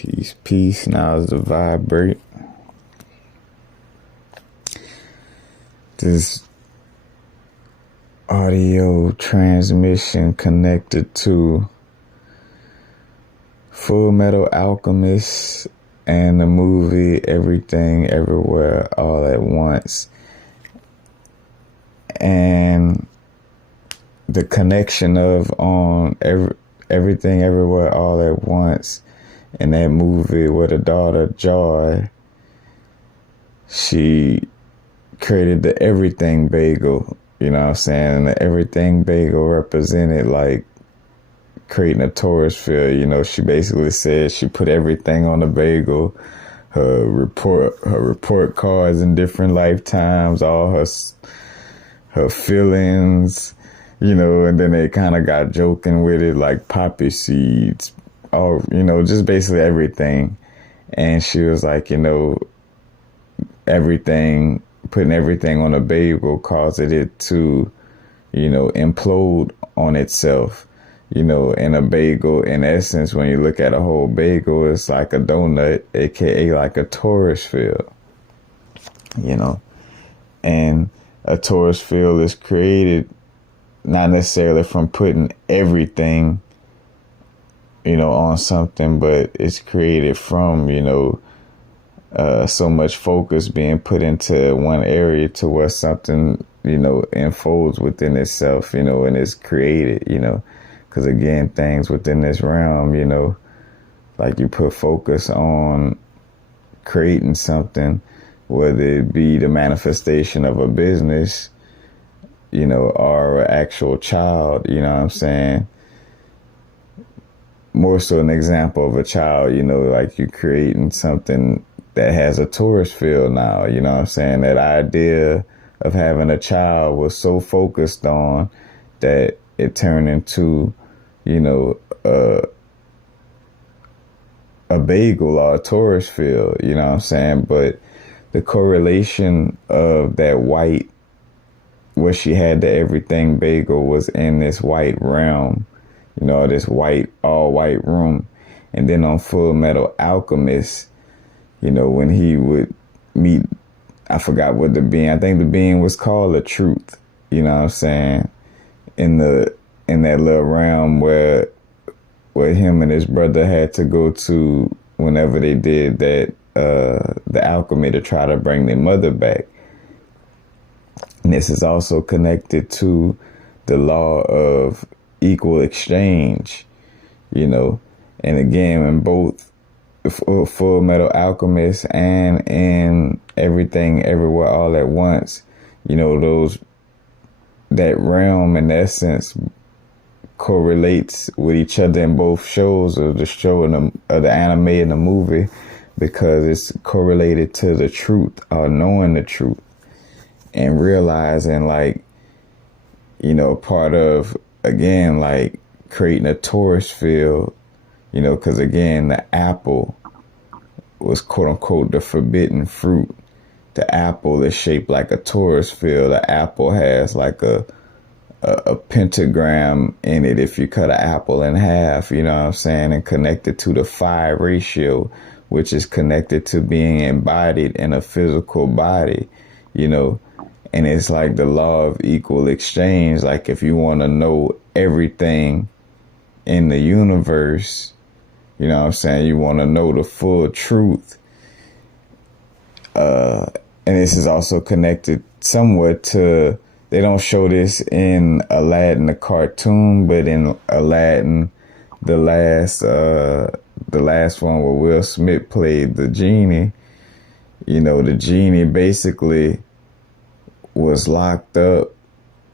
Peace, peace. Now is the vibrate. This audio transmission connected to Full Metal Alchemist and the movie Everything Everywhere All at Once. And the connection of on Everything Everywhere All at Once in that movie with the daughter Joy, she created the everything bagel, you know what I'm saying? And the everything bagel represented like creating a Taurus field. You know, she basically said she put everything on the bagel, her report cards in different lifetimes, all her feelings, you know, and then they kind of got joking with it, like poppy seeds, all, you know, just basically everything. And she was like, you know, everything, putting everything on a bagel caused it to, you know, implode on itself. You know, in a bagel, in essence, when you look at a whole bagel, it's like a donut, aka like a Taurus field, you know. And a Taurus field is created not necessarily from putting everything, you know, on something, but it's created from, you know, so much focus being put into one area to where something, you know, unfolds within itself, you know, and is created, you know. Because again, things within this realm, you know, like you put focus on creating something, whether it be the manifestation of a business, you know, or an actual child, you know what I'm saying? More so an example of a child, you know, like you creating something that has a Taurus field now, you know what I'm saying? That idea of having a child was so focused on that it turned into, you know, a bagel or a Taurus field, you know what I'm saying? But the correlation of that white, where she had the everything bagel, was in this white realm, you know, this white, all white room. And then on Full Metal Alchemist, you know, when he would meet, I forgot what the being, I think the being was called the Truth, you know what I'm saying? In that little realm where him and his brother had to go to whenever they did that, the alchemy to try to bring their mother back. And this is also connected to the law of equal exchange, you know. And again, in both Full Metal Alchemist and in Everything Everywhere All at Once, you know, that realm in essence correlates with each other in both shows, of the show and the anime and the movie, because it's correlated to the truth, or knowing the truth and realizing, like, you know, part of, again, like creating a Taurus field, you know, because again, the apple was quote unquote the forbidden fruit. The apple is shaped like a Taurus field. The apple has like a pentagram in it if you cut an apple in half, you know what I'm saying, and connected to the phi ratio, which is connected to being embodied in a physical body, you know. And it's like the law of equal exchange. Like if you want to know everything in the universe, you know what I'm saying, you want to know the full truth. And this is also connected somewhat to, they don't show this in Aladdin the cartoon, but in Aladdin, the last one where Will Smith played the genie, you know, the genie basically was locked up,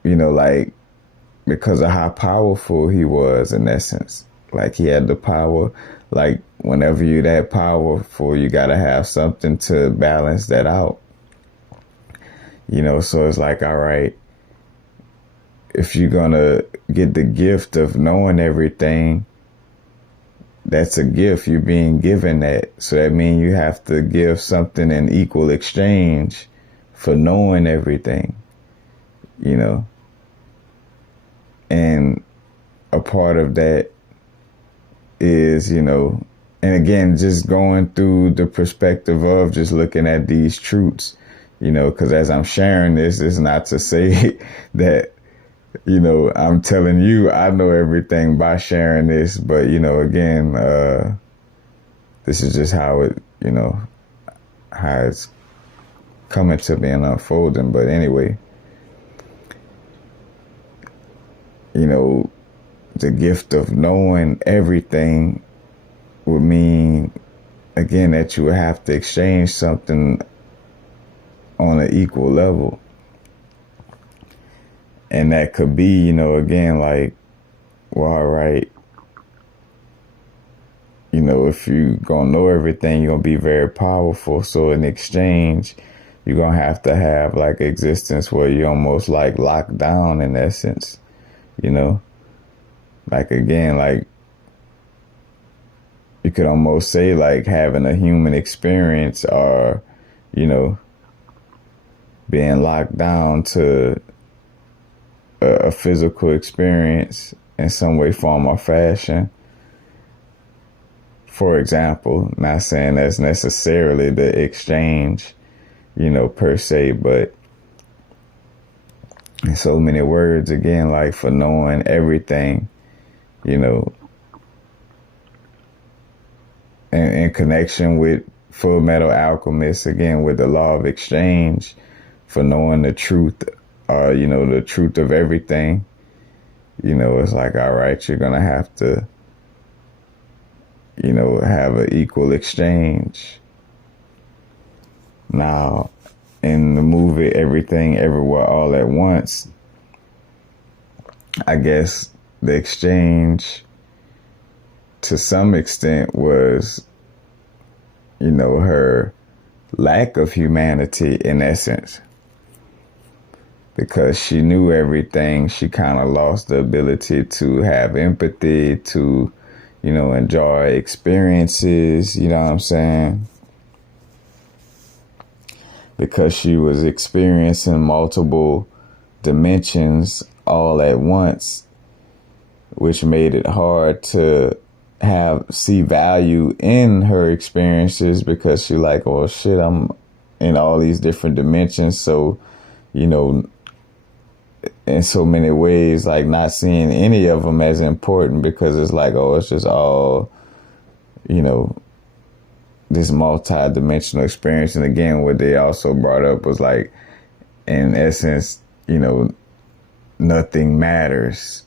you know, like because of how powerful he was in essence. Like he had the power, like whenever you're that powerful, you got to have something to balance that out. You know, so it's like, all right, if you're going to get the gift of knowing everything, that's a gift. You're being given that. So that means you have to give something in equal exchange for knowing everything, you know. And a part of that is, you know, and again, just going through the perspective of just looking at these truths, because as I'm sharing this, it's not to say that, I'm telling you I know everything by sharing this, but, again, this is just how it, how it's coming to me and unfolding. But anyway, the gift of knowing everything would mean, again, that you would have to exchange something on an equal level. And that could be, again, like, well, all right, if you gonna know everything, you're gonna be very powerful. So in exchange, you're gonna have to have like existence where you're almost like locked down in essence, like, again, like, you could almost say like having a human experience, or, being locked down to a physical experience in some way, form, or fashion. For example, not saying that's necessarily the exchange, per se, but in so many words, again, like for knowing everything, in connection with Full Metal Alchemist, again, with the law of exchange, for knowing the truth, the truth of everything, it's like, all right, you're going to have to, have an equal exchange. Now, in the movie Everything Everywhere All at Once, I guess the exchange to some extent was, her lack of humanity in essence. Because she knew everything, she kind of lost the ability to have empathy, to, enjoy experiences, you know what I'm saying? Because she was experiencing multiple dimensions all at once, which made it hard to see value in her experiences, because she like, oh shit, I'm in all these different dimensions. So, in so many ways, like not seeing any of them as important, because it's like, oh, it's just all, this multi-dimensional experience. And again, what they also brought up was like, in essence, nothing matters,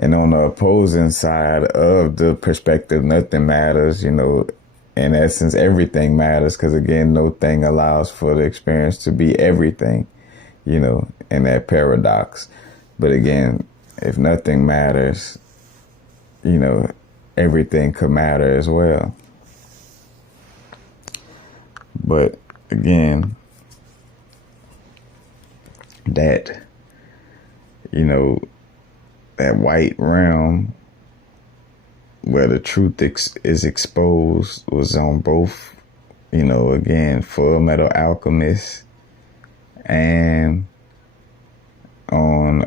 And on the opposing side of the perspective, nothing matters, in essence, everything matters, because again, no thing allows for the experience to be everything, in that paradox. But again, if nothing matters, everything could matter as well. But again, that, that white realm where the truth is exposed was on both, again, Full Metal Alchemist and on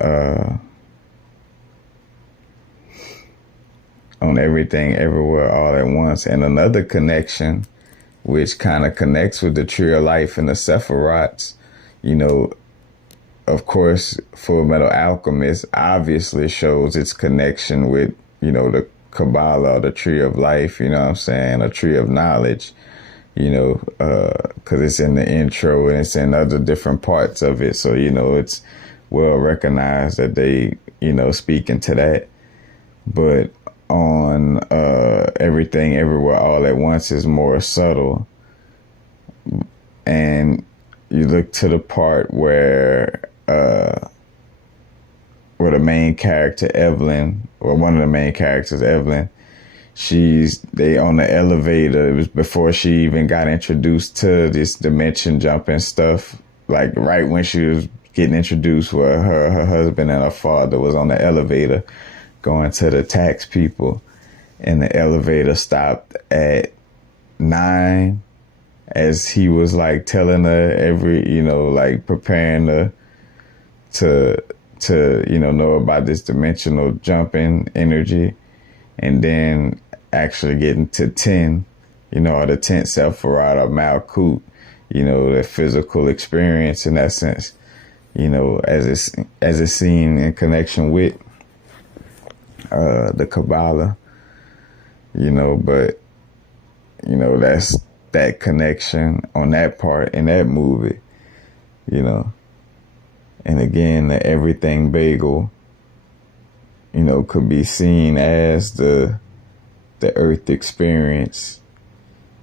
Everything Everywhere All at Once. And another connection, which kind of connects with the Tree of Life and the Sephiroths, of course, Full Metal Alchemist obviously shows its connection with, the Kabbalah, the Tree of Life, a Tree of Knowledge, because it's in the intro and it's in other different parts of it. So, it's well recognized that they, speak into that. But on Everything Everywhere All at Once is more subtle. And you look to the part where the main character, Evelyn, or one of the main characters, Evelyn, they on the elevator. It was before she even got introduced to this dimension jumping stuff. Like right when she was getting introduced, where her husband and her father was on the elevator going to the tax people, and the elevator stopped at 9, as he was like telling her like preparing her to know about this dimensional jumping energy. and then actually getting to 10, or the 10th Sephiroth or Malkut, the physical experience in that sense, as it's seen in connection with the Kabbalah, but that's that connection on that part in that movie, and again, the everything bagel, could be seen as the earth experience,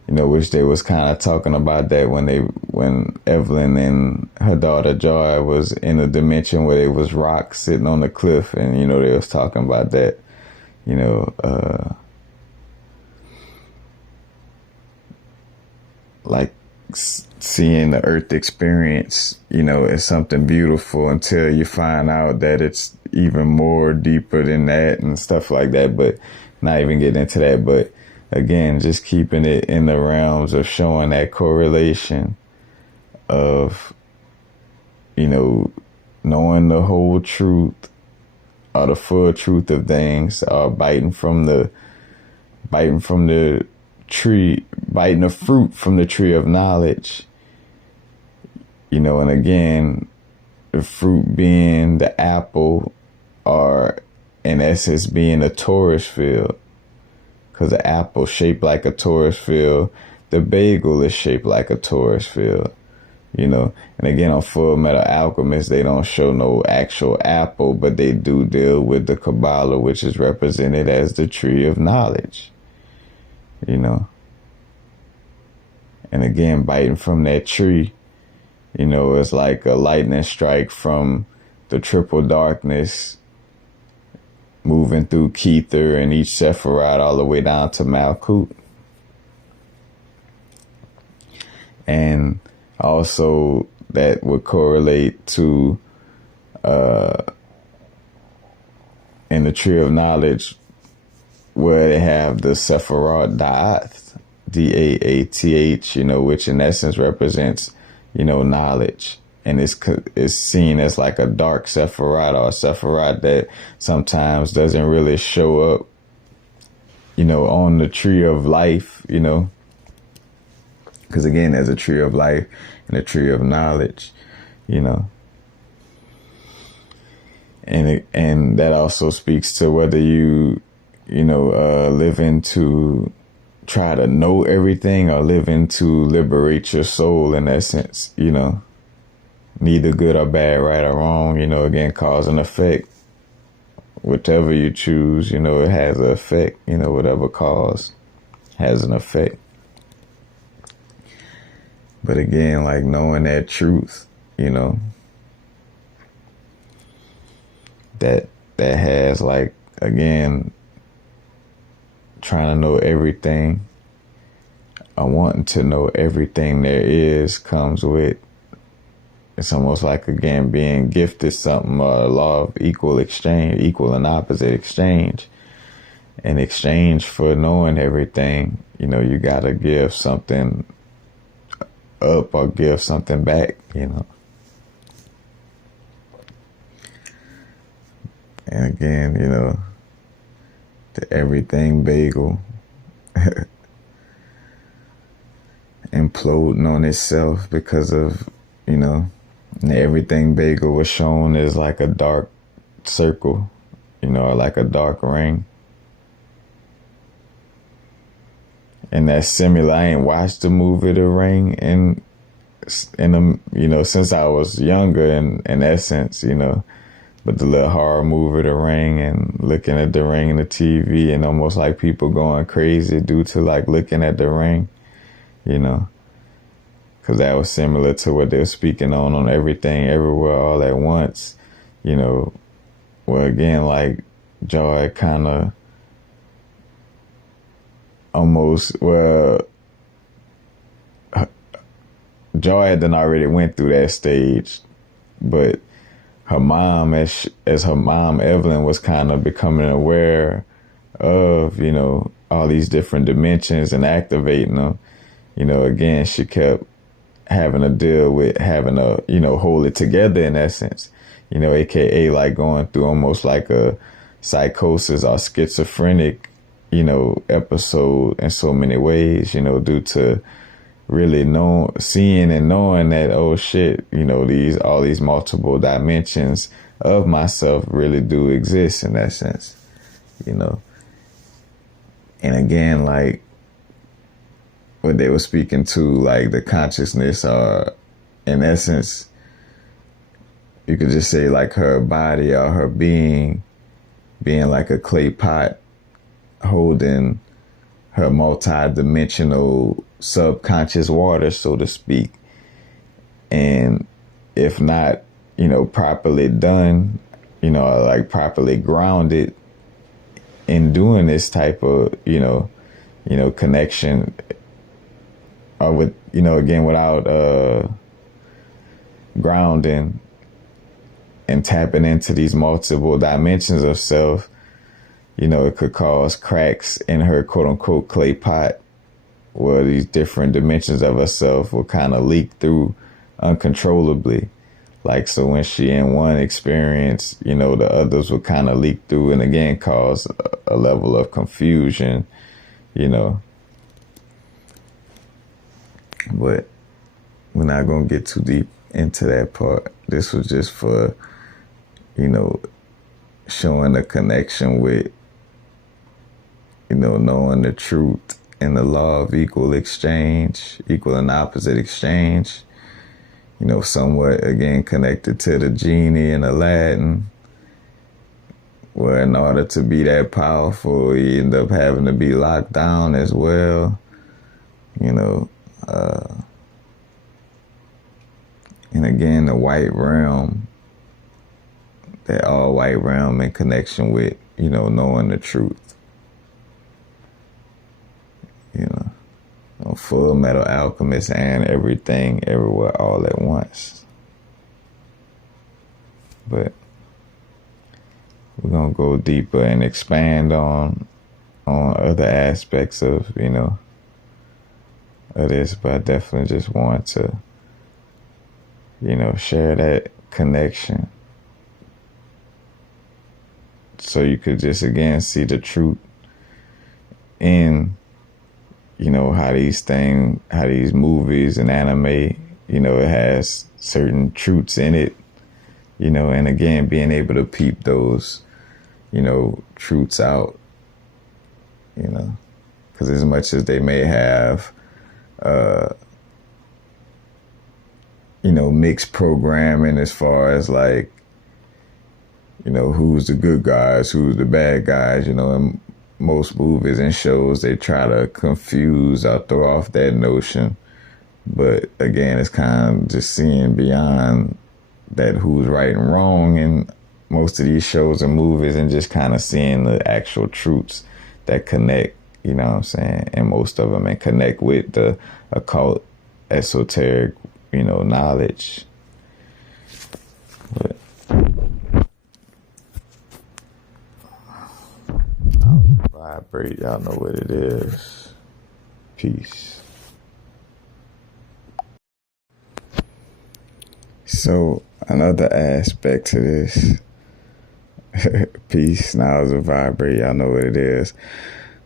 which they was kind of talking about that when Evelyn and her daughter Joy was in a dimension where there was rocks sitting on the cliff, and they was talking about that, like seeing the earth experience, is something beautiful until you find out that it's even more deeper than that and stuff like that, but not even getting into that. But again, just keeping it in the realms of showing that correlation of, knowing the whole truth or the full truth of things, or biting the fruit from the tree of knowledge, and again, the fruit being the apple, or in essence being a torus field, because the apple shaped like a torus field, the bagel is shaped like a torus field, and again, on Full Metal Alchemist, they don't show no actual apple, but they do deal with the Kabbalah, which is represented as the tree of knowledge, and again, biting from that tree, it's like a lightning strike from the triple darkness, moving through Kether and each Sephiroth all the way down to Malkut. And also that would correlate to in the Tree of Knowledge, where they have the Sephiroth Da'ath, Daath, which in essence represents, knowledge. And it's seen as like a dark Sephiroth, or a Sephiroth that sometimes doesn't really show up, on the tree of life, because again, there's a tree of life and a tree of knowledge, and that also speaks to whether you, live into try to know everything, or live into liberate your soul in essence, neither good or bad, right or wrong, again, cause and effect. Whatever you choose, it has an effect, whatever cause has an effect. But again, like knowing that truth, that has, like, again, trying to know everything, or wanting to know everything there is, comes with, it's almost like, again, being gifted something, or a law of equal exchange, equal and opposite exchange. In exchange for knowing everything, you gotta give something up or give something back, And again, the everything bagel imploding on itself because of, the everything bagel was shown as like a dark circle, or like a dark ring. And that's similar. I ain't watched the movie The Ring in since I was younger, in essence, but the little horror movie The Ring, and looking at the ring in the TV, and almost like people going crazy due to like looking at the ring, because that was similar to what they're speaking on Everything Everywhere All at Once, well, again, like Joy kind of almost, Joy had done already went through that stage, but her mom, as her mom Evelyn was kind of becoming aware of, all these different dimensions and activating them, again, she kept having to deal with having to, hold it together in essence, AKA like going through almost like a psychosis or schizophrenic episode in so many ways, due to really seeing and knowing that, oh shit, all these multiple dimensions of myself really do exist in that sense, And again, like what they were speaking to, like the consciousness, or in essence, you could just say like her body or her being like a clay pot holding her multi-dimensional subconscious water, so to speak. And if not, properly done, like properly grounded in doing this type of, connection, or with, again, without grounding and tapping into these multiple dimensions of self, it could cause cracks in her quote unquote clay pot, where these different dimensions of herself will kind of leak through uncontrollably. Like, so when she in one experience, the others will kind of leak through and again cause a level of confusion, But we're not going to get too deep into that part. This was just for, showing a connection with, knowing the truth and the law of equal exchange, equal and opposite exchange, somewhat again connected to the genie in Aladdin, where in order to be that powerful, you end up having to be locked down as well, and again, the white realm, that all white realm in connection with, knowing the truth. Full Metal Alchemist and everything, everywhere, all at once. But we're gonna go deeper and expand on other aspects of, of this, but I definitely just want to, share that connection, so you could just again see the truth in, how these movies and anime, it has certain truths in it, and again, being able to peep those, truths out, because as much as they may have, mixed programming as far as like, who's the good guys, who's the bad guys, in most movies and shows, they try to confuse or throw off that notion. But again, it's kind of just seeing beyond that, who's right and wrong in most of these shows and movies, and just kind of seeing the actual truths that connect, and most of them, and connect with the occult, esoteric, knowledge. But vibrate, y'all know what it is. Peace. So another aspect to this, peace, now is a vibrate, y'all know what it is.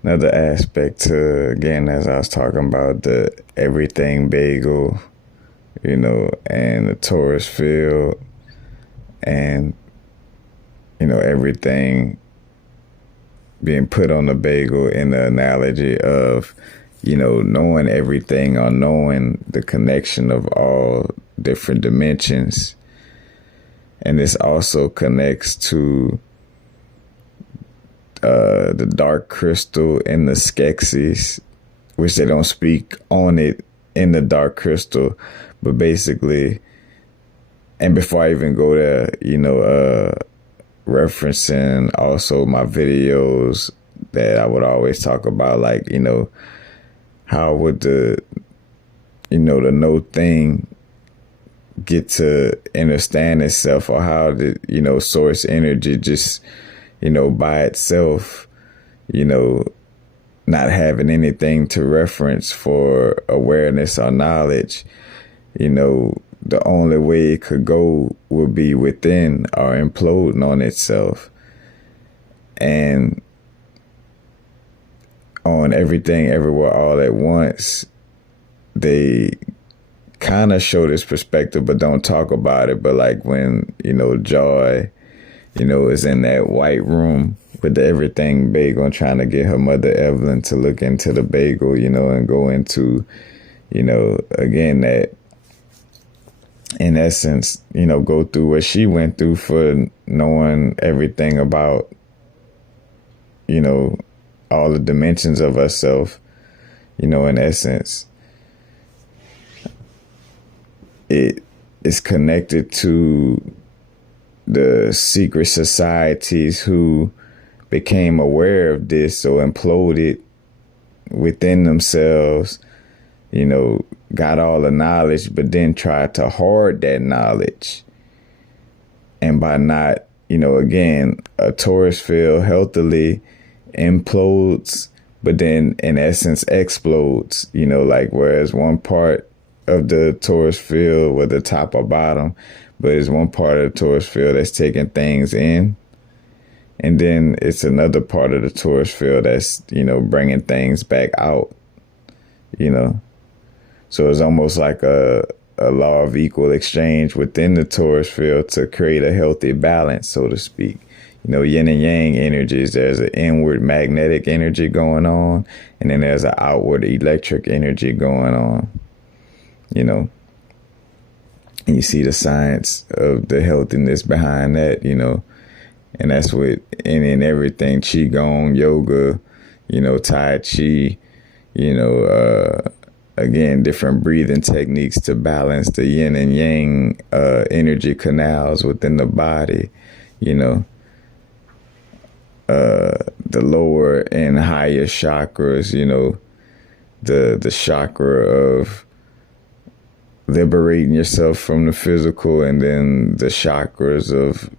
Another aspect to, again, as I was talking about, the everything bagel, and the Taurus field, and, everything being put on the bagel in the analogy of, knowing everything, or knowing the connection of all different dimensions. And this also connects to the dark crystal and the Skeksis, which they don't speak on it in the dark crystal, but basically, and before I even go there, referencing also my videos that I would always talk about, like, how would the no thing get to understand itself, or how the, source energy just, by itself, not having anything to reference for awareness or knowledge, the only way it could go would be within, or imploding on itself. And knowing everything everywhere all at once, they kind of show this perspective but don't talk about it. But like when, Joy, is in that white room with the everything bagel and trying to get her mother Evelyn to look into the bagel, and go into, again, that in essence, go through what she went through for knowing everything about, all the dimensions of herself, in essence. It is connected to the secret societies who became aware of this or imploded within themselves, got all the knowledge, but then tried to hoard that knowledge. And by not, again, a Taurus field healthily implodes, but then in essence explodes, like whereas one part of the Taurus field, whether top or bottom, but it's one part of the Taurus field that's taking things in. And then it's another part of the Taurus field that's, bringing things back out, So it's almost like a law of equal exchange within the Taurus field to create a healthy balance, so to speak. Yin and yang energies, there's an inward magnetic energy going on, and then there's an outward electric energy going on, And you see the science of the healthiness behind that, And that's what in everything, Qigong, yoga, Tai Chi, again, different breathing techniques to balance the yin and yang energy canals within the body, the lower and higher chakras, the chakra of liberating yourself from the physical, and then the chakras of,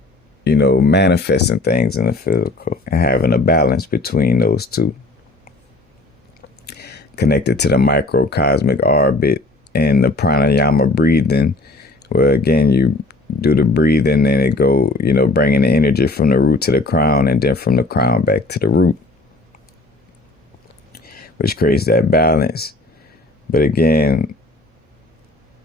manifesting things in the physical and having a balance between those two. Connected to the microcosmic orbit and the pranayama breathing, where again, you do the breathing and it go, bringing the energy from the root to the crown and then from the crown back to the root, which creates that balance. But again,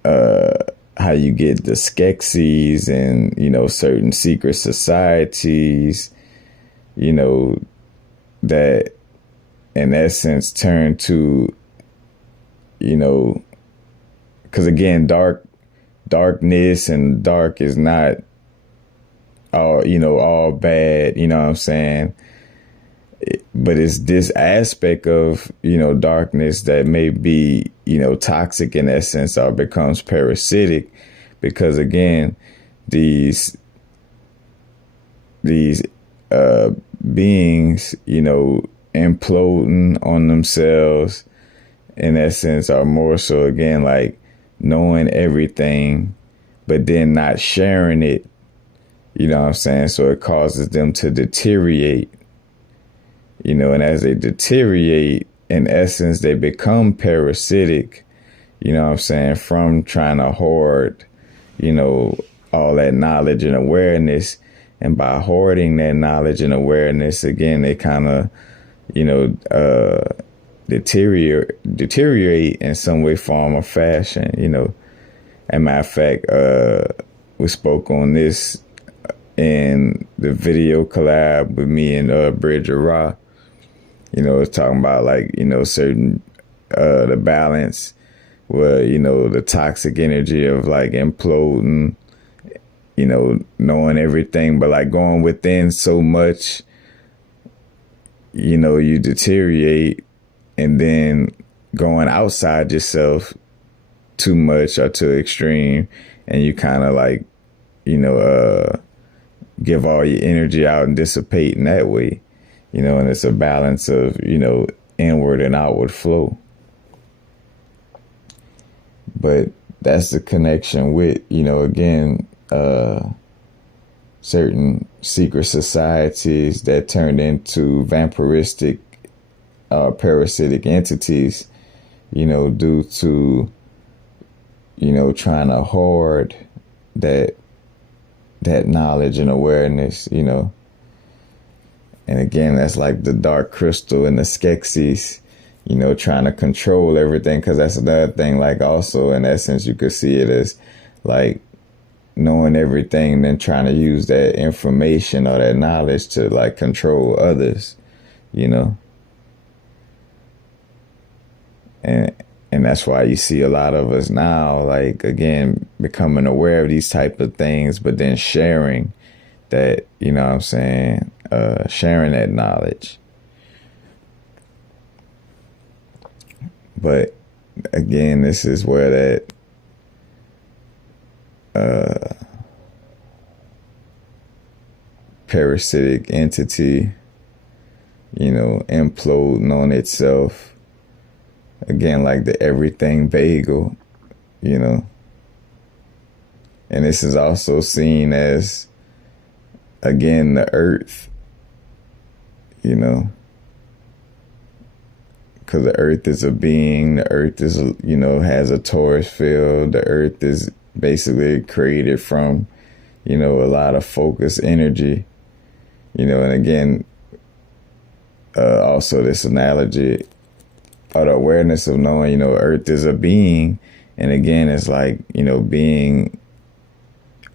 how you get the Skeksis and, certain secret societies, that in essence turn to, because again, darkness and dark is not all bad, what I'm saying? But it's this aspect of, darkness that may be, toxic in essence or becomes parasitic, because again, these beings, imploding on themselves in essence are more so again like knowing everything, but then not sharing it, what I'm saying? So it causes them to deteriorate, and as they deteriorate, in essence, they become parasitic, what I'm saying, from trying to hoard, all that knowledge and awareness. And by hoarding that knowledge and awareness, again, they kind of, deteriorate in some way, form, or fashion, As a matter of fact, we spoke on this in the video collab with me and Bridger Ra. It's talking about like, certain, the balance where, the toxic energy of like imploding, knowing everything, but like going within so much, you deteriorate, and then going outside yourself too much or too extreme, and you kind of like, give all your energy out and dissipate in that way, and it's a balance of, inward and outward flow. But that's the connection with, again, certain secret societies that turned into vampiristic, parasitic entities, due to, trying to hoard that knowledge and awareness, And again, that's like the dark crystal and the Skeksis, trying to control everything, because that's another thing. Like, also, in essence, you could see it as like knowing everything and then trying to use that information or that knowledge to like control others, you know. And that's why you see a lot of us now, like, again, becoming aware of these type of things, but then sharing that, you know what I'm saying, sharing that knowledge. But again, this is where that parasitic entity, imploding on itself. Again, like the everything bagel, And this is also seen as, again, the earth, because the earth is a being. The earth is, has a torus field. The earth is basically created from, a lot of focused energy, and again, also this analogy, or the awareness of knowing, earth is a being. And again, it's like, being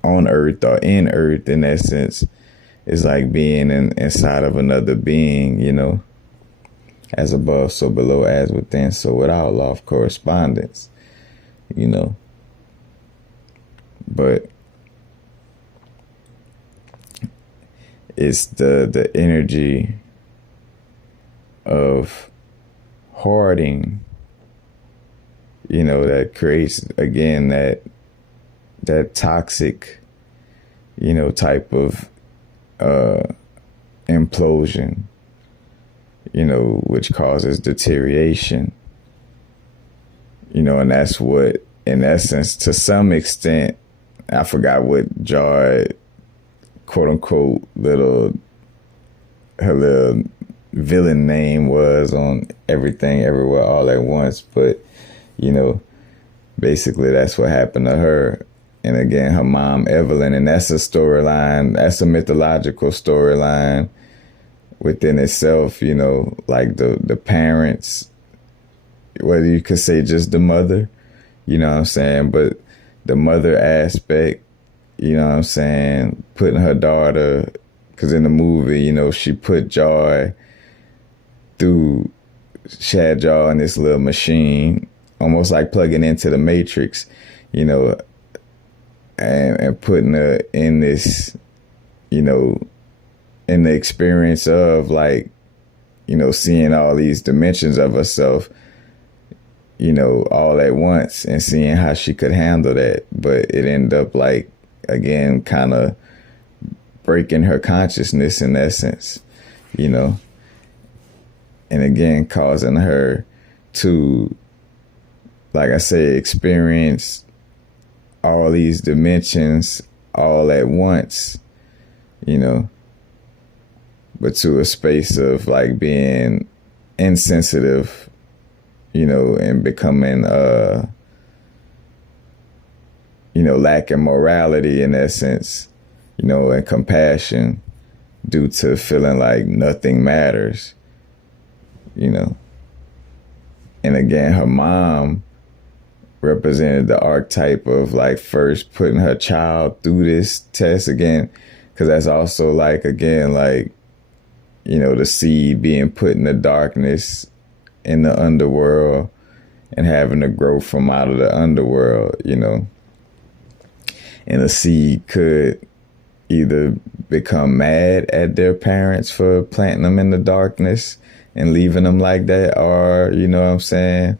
on earth or in earth, in essence, is like being inside of another being, as above, so below, as within, so without, law of correspondence, But it's the energy of hoarding, that creates, again, that toxic, type of implosion, which causes deterioration, and that's what, in essence, to some extent, I forgot what Joy, quote unquote, her little villain name was on Everything Everywhere All at Once, but basically that's what happened to her. And again, her mom Evelyn, and that's a storyline, that's a mythological storyline within itself, like the parents, whether you could say just the mother, what I'm saying, but the mother aspect, what I'm saying, putting her daughter, because in the movie, she put Joy through, she had Joy in this little machine, almost like plugging into the Matrix, and putting her in this, in the experience of, like, seeing all these dimensions of herself, all at once, and seeing how she could handle that. But it ended up, like, again, kind of breaking her consciousness, in essence, and again, causing her to, like I say, experience all these dimensions all at once, but to a space of, like, being insensitive, and becoming, lacking morality, in essence, and compassion, due to feeling like nothing matters, And again, her mom represented the archetype of, like, first putting her child through this test again, because that's also, like, again, like, the seed being put in the darkness in the underworld and having to grow from out of the underworld, and the seed could either become mad at their parents for planting them in the darkness and leaving them like that, or, what I'm saying,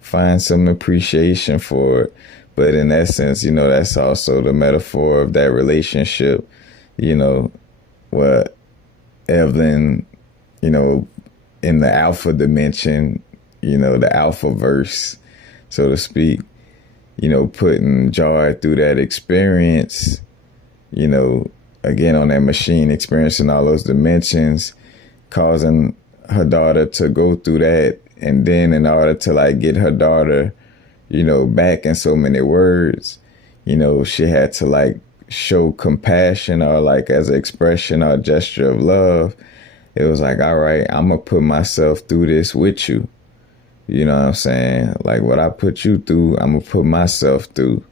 find some appreciation for it. But in essence, that's also the metaphor of that relationship, where Evelyn, in the alpha dimension, the alpha verse, so to speak, putting Joy through that experience, again, on that machine, experiencing all those dimensions, causing her daughter to go through that. And then in order to, like, get her daughter, back in so many words, she had to, like, show compassion, or, like, as an expression or a gesture of love. It was like, all right, I'm going to put myself through this with you, You know what I'm saying? Like what I put you through, I'm gonna put myself through,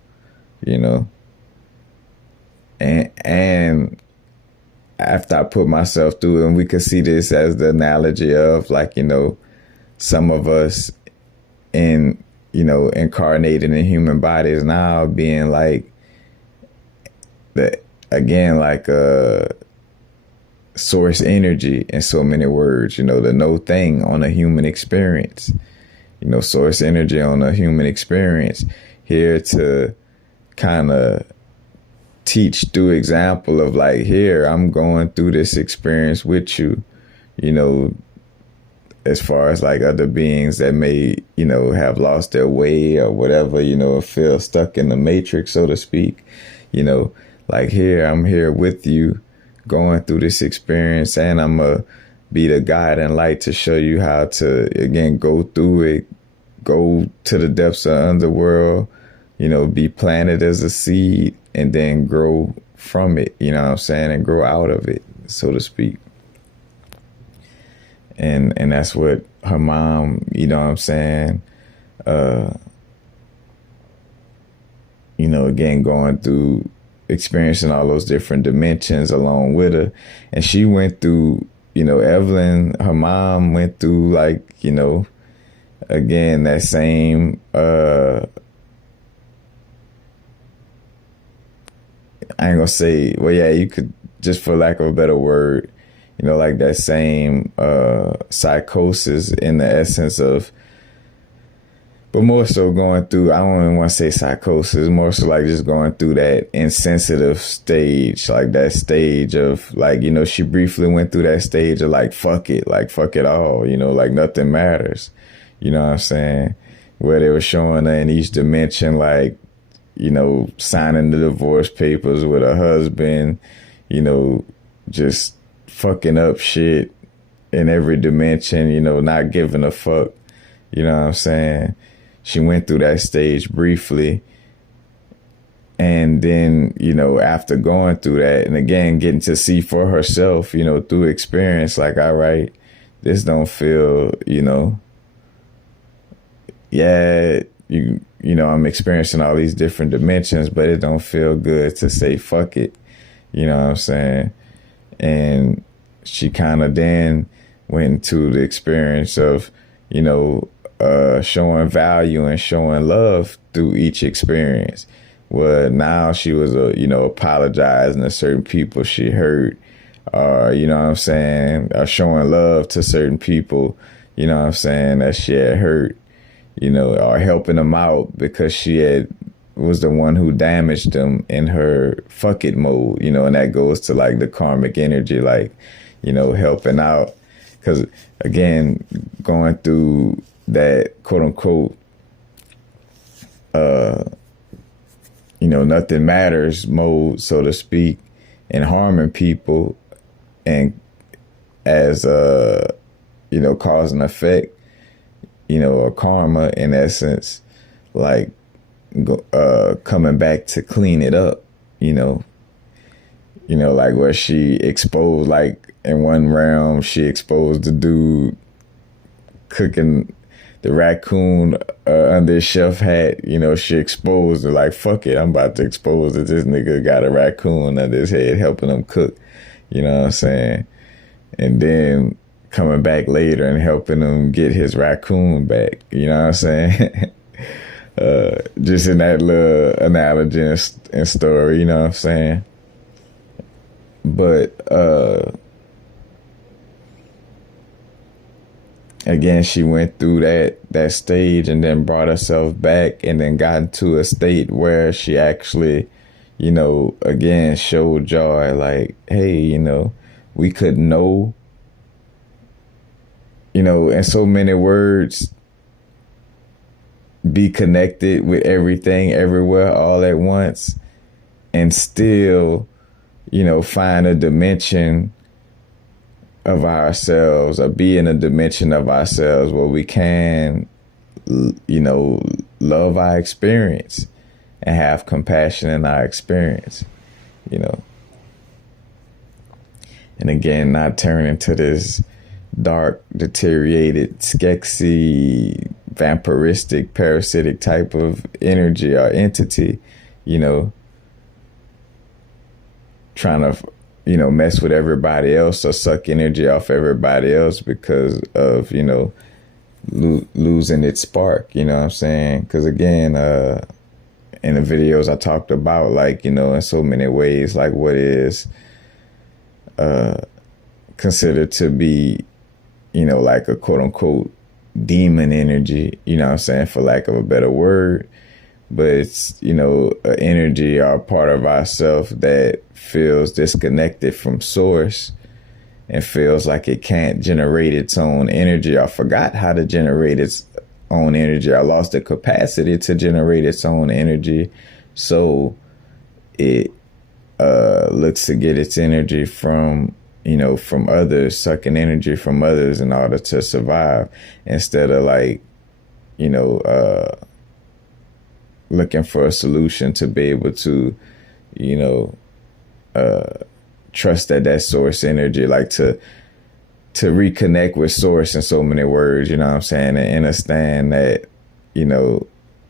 you know. And after I put myself through it, and we could see this as the analogy of like, you know, some of us in, you know, incarnated in human bodies now being like the, again, like source energy in so many words, you know, the no thing on a human experience, you know, source energy on a human experience, here to kind of teach through example of like, here, I'm going through this experience with you, you know, as far as like other beings that may, you know, have lost their way or whatever, you know, feel stuck in the matrix, so to speak, you know, like here, I'm here with you going through this experience, and I'm going to be the guide and light to show you how to, again, go through it, go to the depths of the underworld, you know, be planted as a seed and then grow from it, you know what I'm saying, and grow out of it, so to speak. And that's what her mom, you know what I'm saying, you know, again, going through experiencing all those different dimensions along with her. And she went through, you know, Evelyn, her mom went through like, you know, again, that same, I ain't gonna say, well, yeah, you could, just for lack of a better word, you know, like that same psychosis in the essence of, but more so going through, I don't even want to say psychosis, more so like just going through that insensitive stage, like that stage of like, you know, she briefly went through that stage of like, fuck it all, you know, like nothing matters, you know what I'm saying? Where they were showing her in each dimension, like, you know, signing the divorce papers with her husband, you know, just fucking up shit in every dimension, you know, not giving a fuck, you know what I'm saying? She went through that stage briefly. And then, you know, after going through that, and again, getting to see for herself, you know, through experience, like, all right, this don't feel, you know, yeah, you know, I'm experiencing all these different dimensions, but it don't feel good to say fuck it. You know what I'm saying? And she kind of then went into the experience of, you know, showing value and showing love through each experience. Well, now she was, you know, apologizing to certain people she hurt, you know what I'm saying, showing love to certain people, you know what I'm saying, that she had hurt, you know, or helping them out because she was the one who damaged them in her fuck it mode, you know, and that goes to like the karmic energy, like, you know, helping out. Because again, going through that quote unquote, you know, nothing matters mode, so to speak, and harming people and as, you know, cause and effect, you know, or karma in essence, like coming back to clean it up, you know, like where she exposed, like in one realm, she exposed the dude cooking the raccoon under his chef hat, you know, she exposed it, like, fuck it, I'm about to expose that this nigga got a raccoon under his head helping him cook, you know what I'm saying? And then coming back later and helping him get his raccoon back, you know what I'm saying? Just in that little analogy and story, you know what I'm saying? But again, she went through that stage and then brought herself back and then got into a state where she actually, you know, again, showed joy, like, hey, you know, we could know, you know, in so many words, be connected with everything, everywhere, all at once, and still, you know, find a dimension of ourselves, or be in a dimension of ourselves where we can, you know, love our experience and have compassion in our experience, you know. And again, not turn into this dark, deteriorated, skexy, vampiristic, parasitic type of energy or entity, you know, trying to, you know, mess with everybody else or suck energy off everybody else because of, you know, losing its spark, you know what I'm saying? Because again, in the videos I talked about, like, you know, in so many ways, like what is considered to be, you know, like a quote unquote demon energy, you know what I'm saying, for lack of a better word. But it's, you know, an energy or a part of ourself that feels disconnected from source and feels like it can't generate its own energy. I forgot how to generate its own energy. I lost the capacity to generate its own energy. So it looks to get its energy from, you know, from others, sucking energy from others in order to survive, instead of like, you know, looking for a solution to be able to, you know, trust that source energy, like to reconnect with source in so many words, you know what I'm saying, and understand that, you know,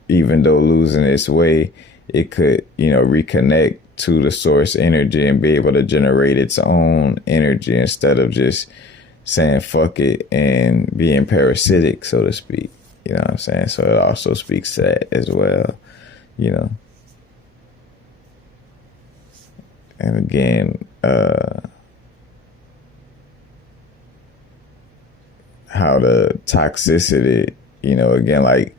even though losing its way, it could, you know, reconnect to the source energy and be able to generate its own energy instead of just saying fuck it and being parasitic, so to speak, you know what I'm saying. So it also speaks to that as well, you know. And again, how the toxicity, you know, again, like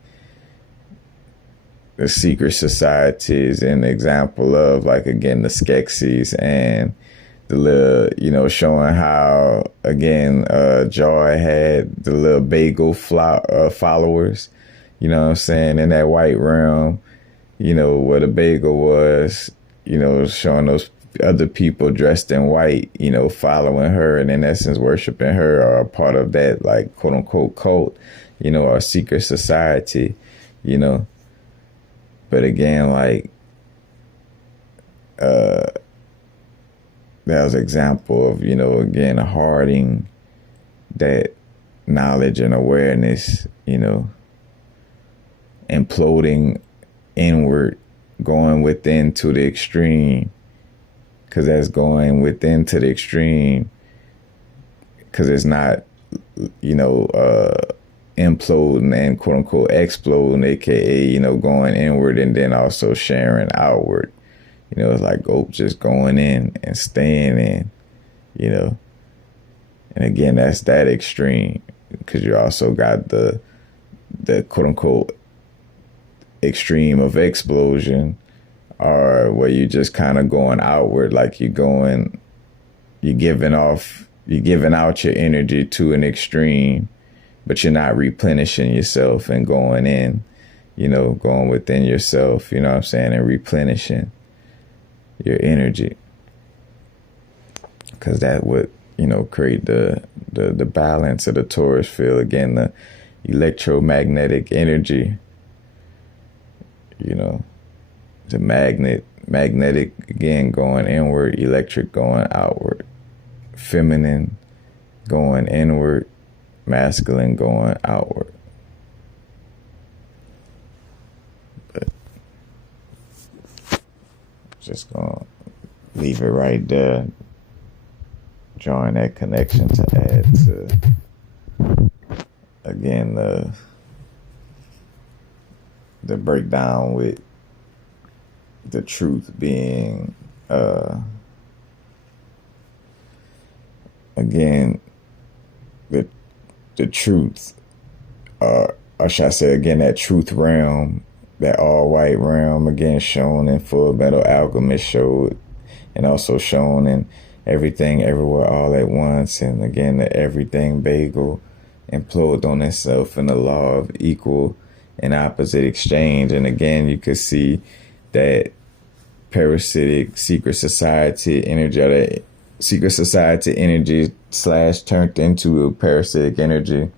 the secret society is an example of, like, again, the Skeksis and the little, you know, showing how, again, Joy had the little bagel followers, you know what I'm saying, in that white realm, you know, where the bagel was, you know, showing those other people dressed in white, you know, following her and in essence worshiping her, or a part of that, like, quote unquote cult, you know, or secret society, you know. But again, like, that was an example of, you know, again, hardening that knowledge and awareness, you know, imploding inward, going within to the extreme, because that's going within to the extreme, because it's not, you know, imploding and quote unquote exploding, aka, you know, going inward and then also sharing outward. You know, it's like just going in and staying in, you know. And again, that's that extreme, because you also got the quote unquote extreme of explosion, or where you just kind of going outward, like you're giving out your energy to an extreme, but you're not replenishing yourself and going in, you know, going within yourself, you know what I'm saying, and replenishing your energy, because that would, you know, create the balance of the torus field, again, the electromagnetic energy, you know, the magnetic, again, going inward, electric going outward, feminine going inward, masculine going outward. But just gonna leave it right there, drawing that connection to add to, again, the breakdown with the truth being, again, the truth, or should I say, again, that truth realm, that all white realm, again, shown in Full Metal Alchemist showed, and also shown in Everything Everywhere All at Once, and again, the Everything Bagel imploded on itself in the law of equal and opposite exchange. And again, you could see that parasitic secret society energy, or that secret society energy / turned into a parasitic energy,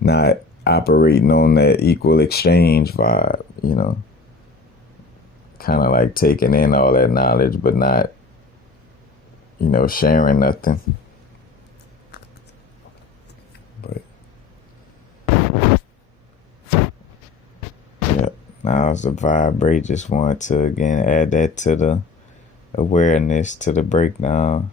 not operating on that equal exchange vibe, you know, kind of like taking in all that knowledge, but not, you know, sharing nothing. But Now it's a vibrate. Just want to again add that to the awareness, to the breakdown.